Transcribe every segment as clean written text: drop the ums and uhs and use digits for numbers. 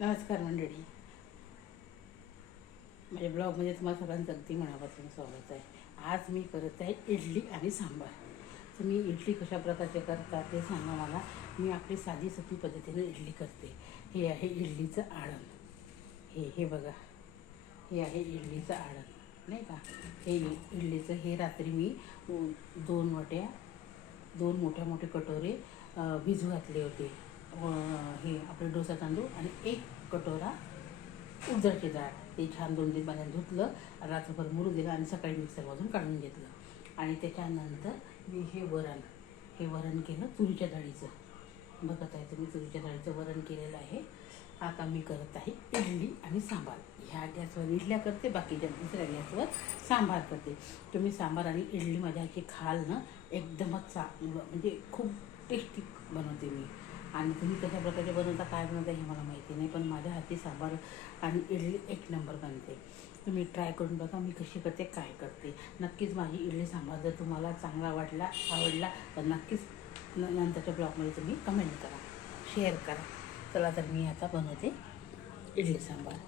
नमस्कार मंडळी, माझ्या ब्लॉगमध्ये तुम्हाला सगळ्यांचं अगदी मनापासून स्वागत आहे. आज मी करत आहे इडली आणि सांबार. तुम्ही इडली कशा प्रकारचे करता ते सांगा मला. मी आपली साधी सोपी पद्धतीने इडली करते. हे आहे इडलीचं आळण. हे बघा, हे आहे इडलीचं आळण, नाही का. हे इडलीचं हे रात्री मी दोन मोठ्या मोठे कटोरे भिजू घातले होते. हे आपले डोसा तांदूळ आणि एक कटोरा उडदाची डाळ. ते छान 2-3 पाण्यात धुतलं, रात्रभर मुरू दिलं आणि सकाळी मिक्सरमधून काढून घेतलं. आणि त्याच्यानंतर मी हे वरण केलं तुरीच्या डाळीचं. बघत आहे तुम्ही, तुरीच्या डाळीचं वरण केलेलं आहे. आता मी करत आहे इडली आणि सांबार. ह्या गॅसवर इडल्या करते, बाकीच्या दुसऱ्या गॅसवर सांबार करते. तुम्ही सांबार आणि इडली माझ्या हातची खाल ना, एकदमच म्हणजे खूप टेस्टी बनवते मी. आणि तुम्ही कशा प्रकारे बनवता, काय बनवता हे मला माहिती नाही, पण माझ्या हाती सांबार आणि इडली एक नंबर बनते. तुम्ही ट्राय करून बघा मी कशी करते, काय करते. नक्कीच माझी इडली सांबार जर तुम्हाला चांगला आवडला तर नक्कीच नंतरच्या ब्लॉगमध्ये तुम्ही कमेंट करा, शेअर करा. चला तर मी आता बनवते इडली सांबार.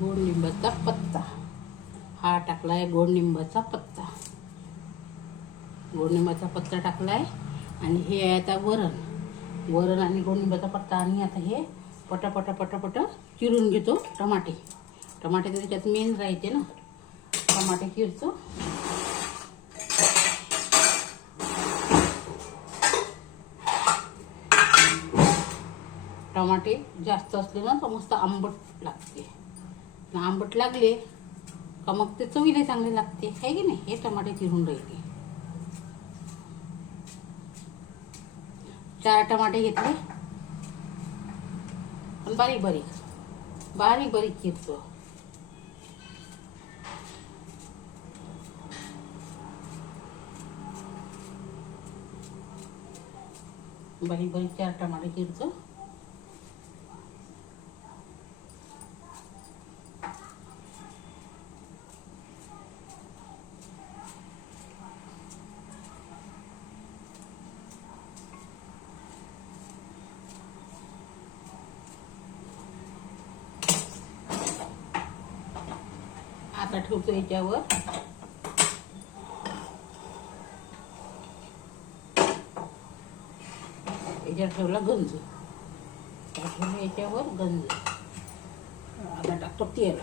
गोड लिंबाचा पत्ता, हा टाकलाय गोड लिंबाचा पत्ता. गोड लिंबाचा पत्ता टाकलाय आणि हे आहे आता वरण आणि गोड लिंबाचा पत्ता. आणि आता हे पटापट चिरून घेतो. टमाटे तर त्याच्यात मेन राहते ना. टमाटे चिरतो. टमाटे जास्त असले ना तर मस्त आंबट लागते. आंबट लागले का मग ते चवीला चांगले लागते, आहे की नाही. हे टमाटे चिरून राहिले. 4 टमाटे घेतले, पण बारीक चिरतो. बारीक 4 टमाटे चिरतो. आता ठेवतो याच्यावर ठेवला गंज. ठेवलं याच्यावर गंज. आता टाकतो तेल.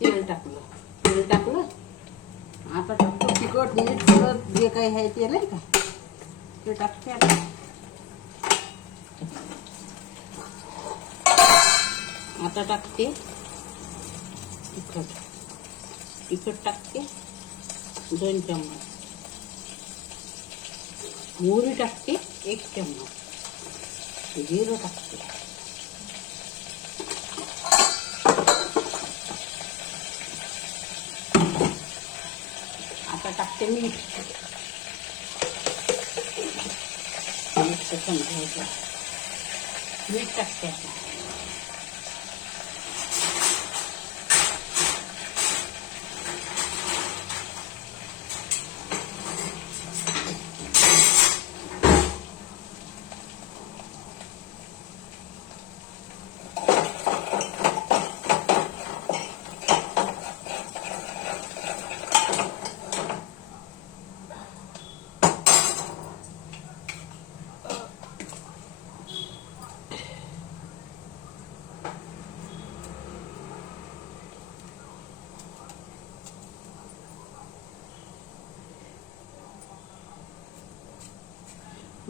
तेल टाकलं. आता टाकतो तिखट मीठ सगळं जे काही आहे ते नाही का ते टाकते. आता टाकते तिखट टाकते 2 चम्मच. मोहरी टाकते 1 चम्मच. जिरं टाकते. आता टाकते मीठ. समजायचं मीठ टाकते. आता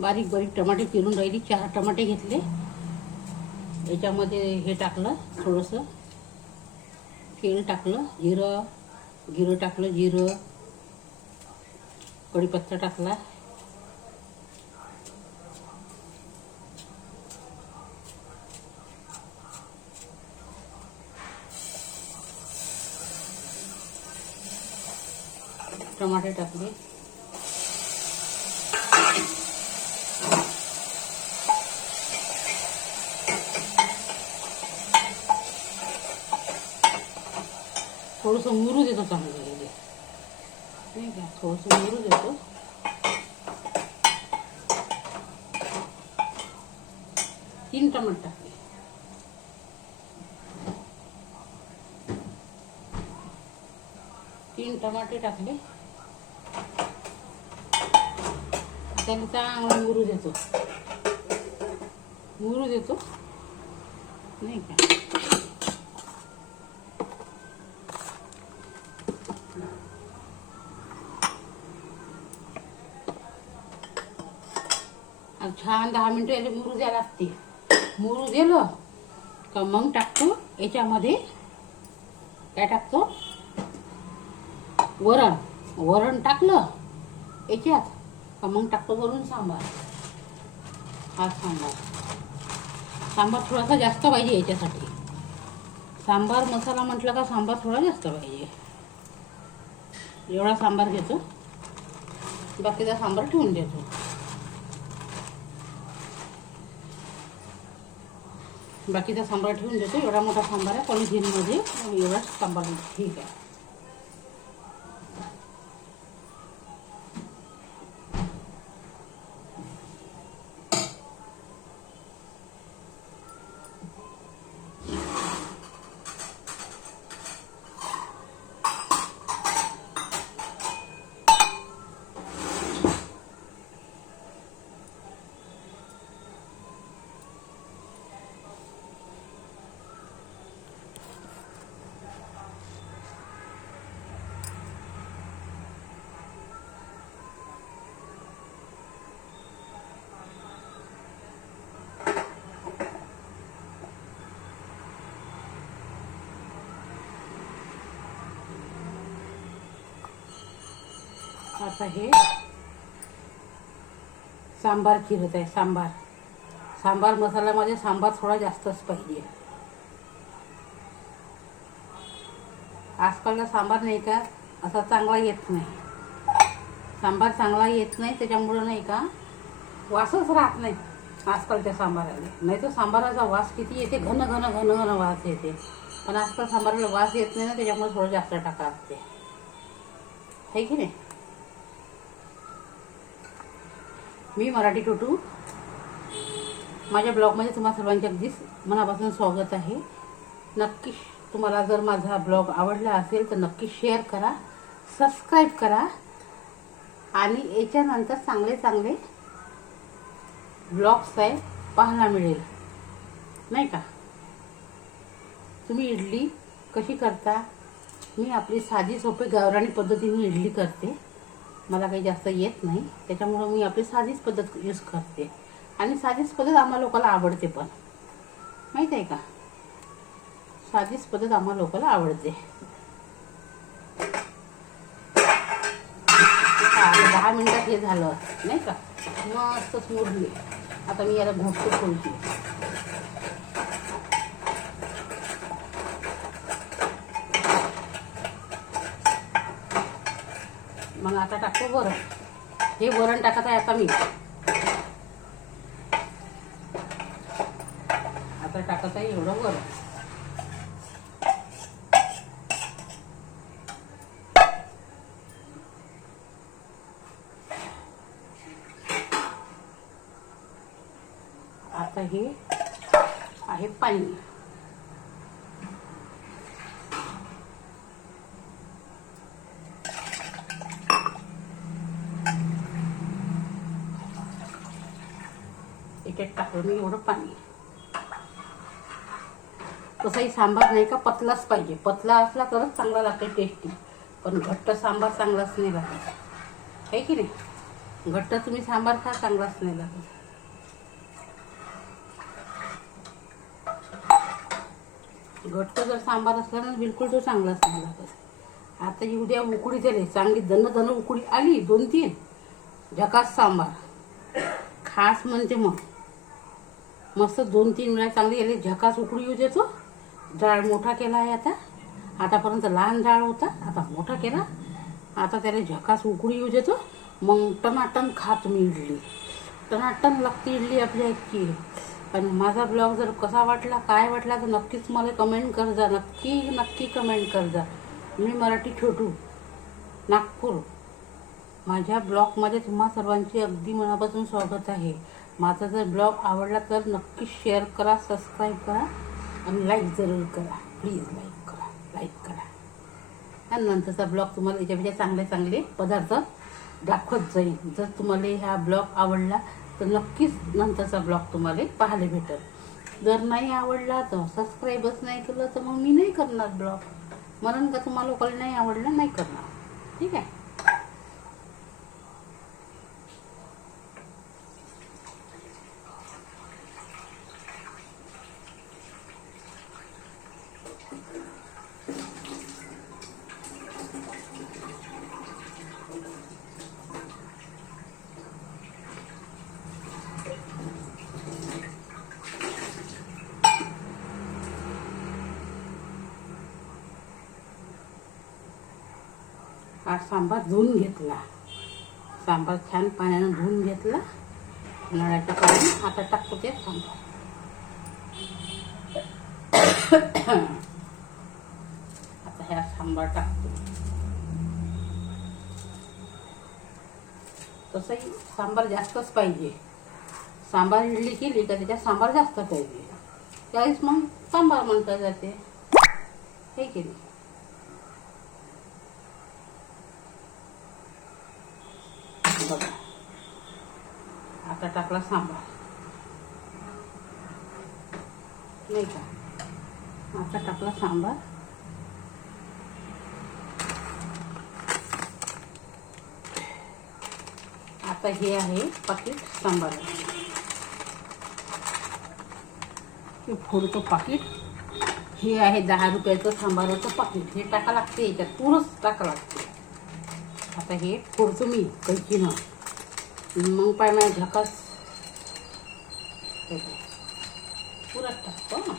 बारीक टमाटे चिरून राहिली. 4 टमाटे घेतले. याच्यामध्ये हे टाकलं थोडंसं तेल टाकलं. जिरं टाकलं. कढीपत्ता टाकला. टमाटे टाकले. थोडंसं मुरू देतो चांगलं झालेलं नाही का. थोडंसं मुरू देतो. तीन टमाटे टाकले. टमाटे टाकले. त्याला चांगलं मुरू देतो नाही का. छान 10 मिनिटं याला मुरू द्यायला लागते. मुरू दिलं का मग टाकतो याच्यामध्ये काय टाकतो वरण टाकलं याच्यात का मग टाकतो वरून सांबार. हा सांबार थोडासा जास्त पाहिजे याच्यासाठी. सांबार मसाला म्हटलं का सांबार थोडा जास्त पाहिजे. एवढा सांबार घेतो. बाकीचा सांबार ठेवून देतो. बाकीचा सांबार ठेवून देतो. एवढा मोठा सांबार आहे पॉलिथिनमध्ये, एवढा सांबार ठीक आहे. आता हे सांबार चिरत आहे. सांबार मसाल्यामध्ये सांबार थोडा जास्तच पाहिजे. आजकालचा सांबार नाही का असा चांगला येत नाही. सांबार चांगला येत नाही त्याच्यामुळं नाही का वासच राहत नाही आजकालच्या सांबाराला. नाही तर सांबाराचा वास किती येते, घन घन घन घन वास येते. पण आजकाल सांबाराला वास येत नाही ना, त्याच्यामुळे थोडं जास्त टाका असते, है की नाही. मी मराठी टोटू, माझ्या ब्लॉगमध्ये तुम्हा सर्वांचे अगदीच मनापासून स्वागत आहे. नक्की तुम्हाला जर माझा ब्लॉग आवडला असेल तर नक्की शेअर करा, सबस्क्राईब करा आणि याच्यानंतर चांगले चांगले ब्लॉग्स आहे पाहायला मिळेल, नाही का. तुम्ही इडली कशी करता? मी आपली साधी सोपी गावरानी पद्धतीने इडली करते. मला काही जास्त येत नाही, त्याच्यामुळं मी आपली साधीच पद्धत यूज करते. आणि साधीच पद्धत आम्हा लोकांना आवडते पण, माहीत आहे का. साधीच पद्धत आम्हा लोकांना आवडते. 10 मिनिटात हे झालं नाही का, मस्त मुरली. आता मी याला घोटतो खोलते. मग आता टाकतो वरण. हे वरण टाकत आहे आता मी. आता टाकत आहे एवढं वरण. आता हे आहे पाणी. याच्यात टाकलं मी एवढं पाणी. तसाही सांबार नाही का पतलाच पाहिजे. पतला असला तरच चांगला लागते टेस्टी. पण घट्ट सांबार चांगलाच नाही लागत, आहे की नाही. घट्ट तुम्ही सांबार खा, चांगलाच नाही लागत. घट्ट जर सांबार असला ना बिलकुल तो चांगलाच नाही लागत. आता ही उद्या उकळी दिली चांगली, दन उकळी आली 2-3, झकास सांबार खास म्हणते. मग मस्त 2-3 वेळा चांगली गेली, झकास उकळी येऊ देतो. जाळ मोठा केला आहे आता. आतापर्यंत लहान जाळ होता, आता मोठा केला. आता त्याला झकास उकळी येऊ देतो. मग टनाटन खा तुम्ही इडली. टनाटन लागते इडली आपल्या इतकी. आणि माझा ब्लॉग जर कसा वाटला, काय वाटला तर नक्कीच मला कमेंट कर जा. नक्की कमेंट कर जा. मी मराठी छोटू, नागपूर. माझ्या ब्लॉगमध्ये तुम्हा सर्वांचे अगदी मनापासून स्वागत आहे. माझा जर ब्लॉग आवडला तर नक्की शेअर करा, सबस्क्राईब करा आणि लाईक जरूर करा. प्लीज लाईक करा. आणि नंतरचा ब्लॉग तुम्हाला याच्यापेक्षा चांगले चांगले पदार्थ दाखवत जाईल. जर तुम्हाला हा ब्लॉग आवडला तर नक्कीच नंतरचा ब्लॉग तुम्हाला पाहायला भेटेल. जर नाही आवडला तर सबस्क्राईबच नाही केलं तर मग मी नाही करणार ब्लॉग. म्हणून का तुम्हाला लोकांना नाही आवडलं, नाही करणार, ठीक आहे. हा सांबार धुवून घेतला. सांबार छान पाण्यानं धुवून घेतला नळाच्या पाणी. आता टाकतो ते सांबार. आता ह्या सांबार टाकतो. तसंही सांबार जास्तच पाहिजे. सांबार इडली केली तर त्याच्यात सांबार जास्त पाहिजे, त्यावेळेस मग सांबार म्हणता जाते, हे केली. बघा आता टाकला सांबार, नाही का? आता टाकला सांबार. आता हे आहे पाकिट सांबार, हे फोडतो पाकिट. हे आहे 10 रुपयाचं सांबाराचं पाकिट. हे टाका लागते, याच्यात पुरंच टाका लागते. आता हे फोडतो मी कैचीनं, मग पाय माझ्या झकास पुरत टाकतो ना,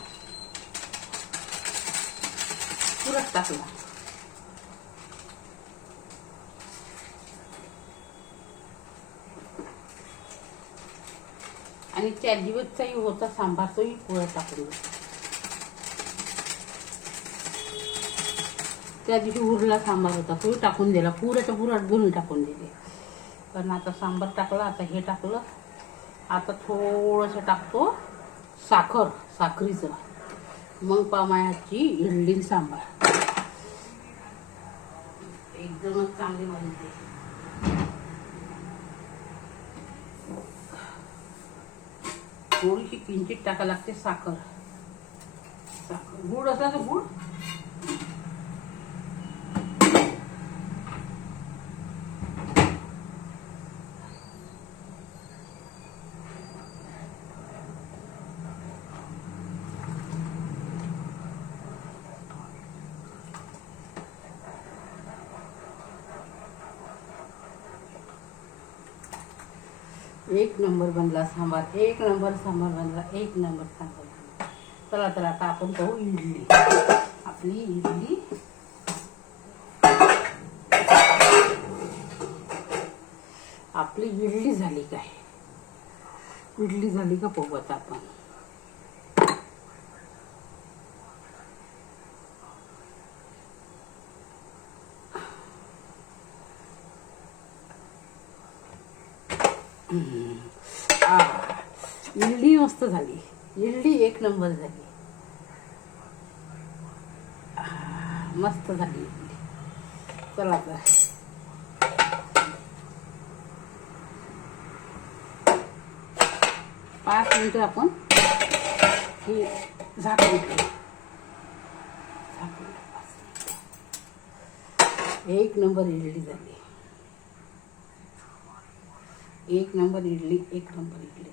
पुरत टाकला. आणि त्या दिवसचाही होता सांबार, तोही पुरत टाकून. त्या दिवशी उरला सांबार होता, तोही टाकून दिला. पुराच्या पुरात दोन्ही टाकून दिले. पण आता सांबार टाकला. आता हे टाकलं. आता थोडंसं टाकतो साखर, साखरीचं. मग पामायाची इडली सांबार एकदमच चांगली बनते. थोडीशी किंचित टाका लागते साखर. साखर गुड असला तर गुड. एक नंबर बनला सांबार, एक नंबर सांबार बनला, एक नंबर सांबार बनला. चला तर आता आपण पाहू इडली. आपली इडली आपली इडली झाली काय? इडली झाली का पाहू आता आपण. इडली मस्त झाली. इडली एक नंबर झाली. मस्त झाली इडली. चला तर 5 मिनिटं आपण हे झाकून ठेवू. एक नंबर इडली झाली. एक नंबर इडली, एक नंबर इडली झाली.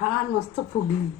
छान मस्त फुगली.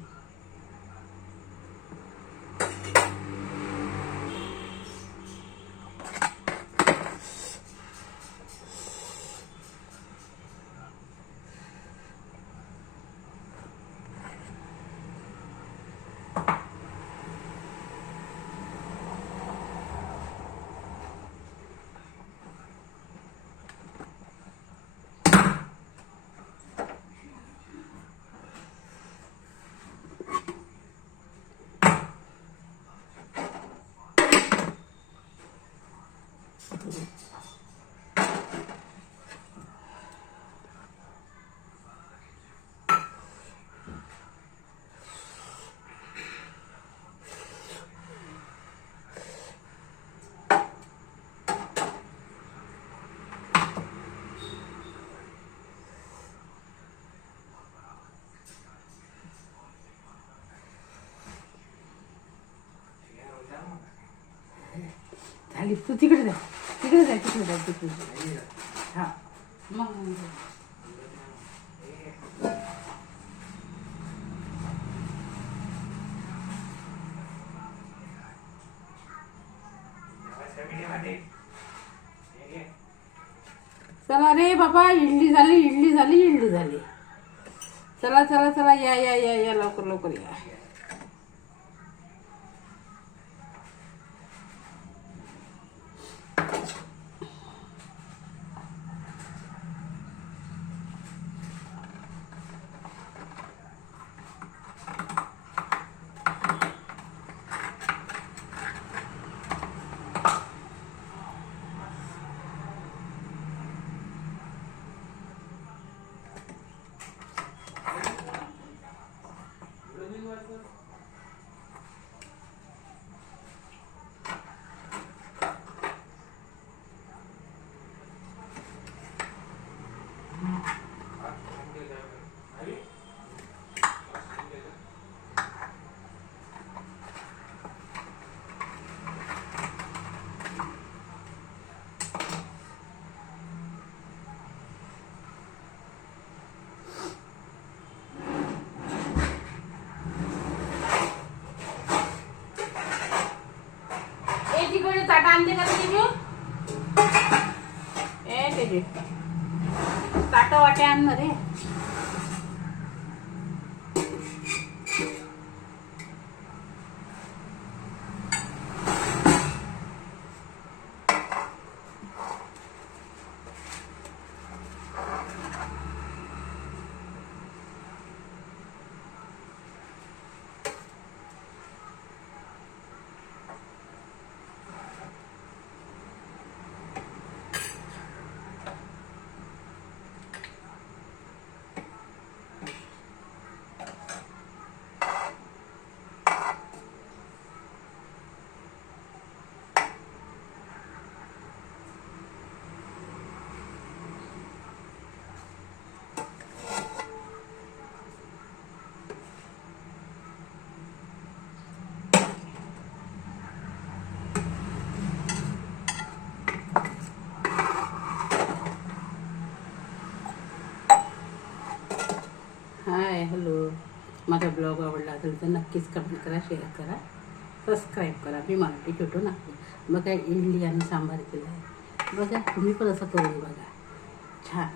झाली. तू तिकडे जा, तिकडे जा, तिकडे जा, तिकडे जा. हा मग चला रे बाबा, इडली झाली, इडली झाली, इडली झाली. चला चला चला, या या या या, लवकर लवकर या. तिकडे ताटा आणते का तुझे? ए त्याचे ताट वाटे आण ना रे. Hi hello. माझा ब्लॉग आवडला असेल तर नक्कीच कमेंट करा, शेअर करा, सबस्क्राईब करा. मी मराठी छोटू नागपूर. बघा इडली आणि सांबार केला आहे. बघा तुम्ही पण असं करून बघा, छान.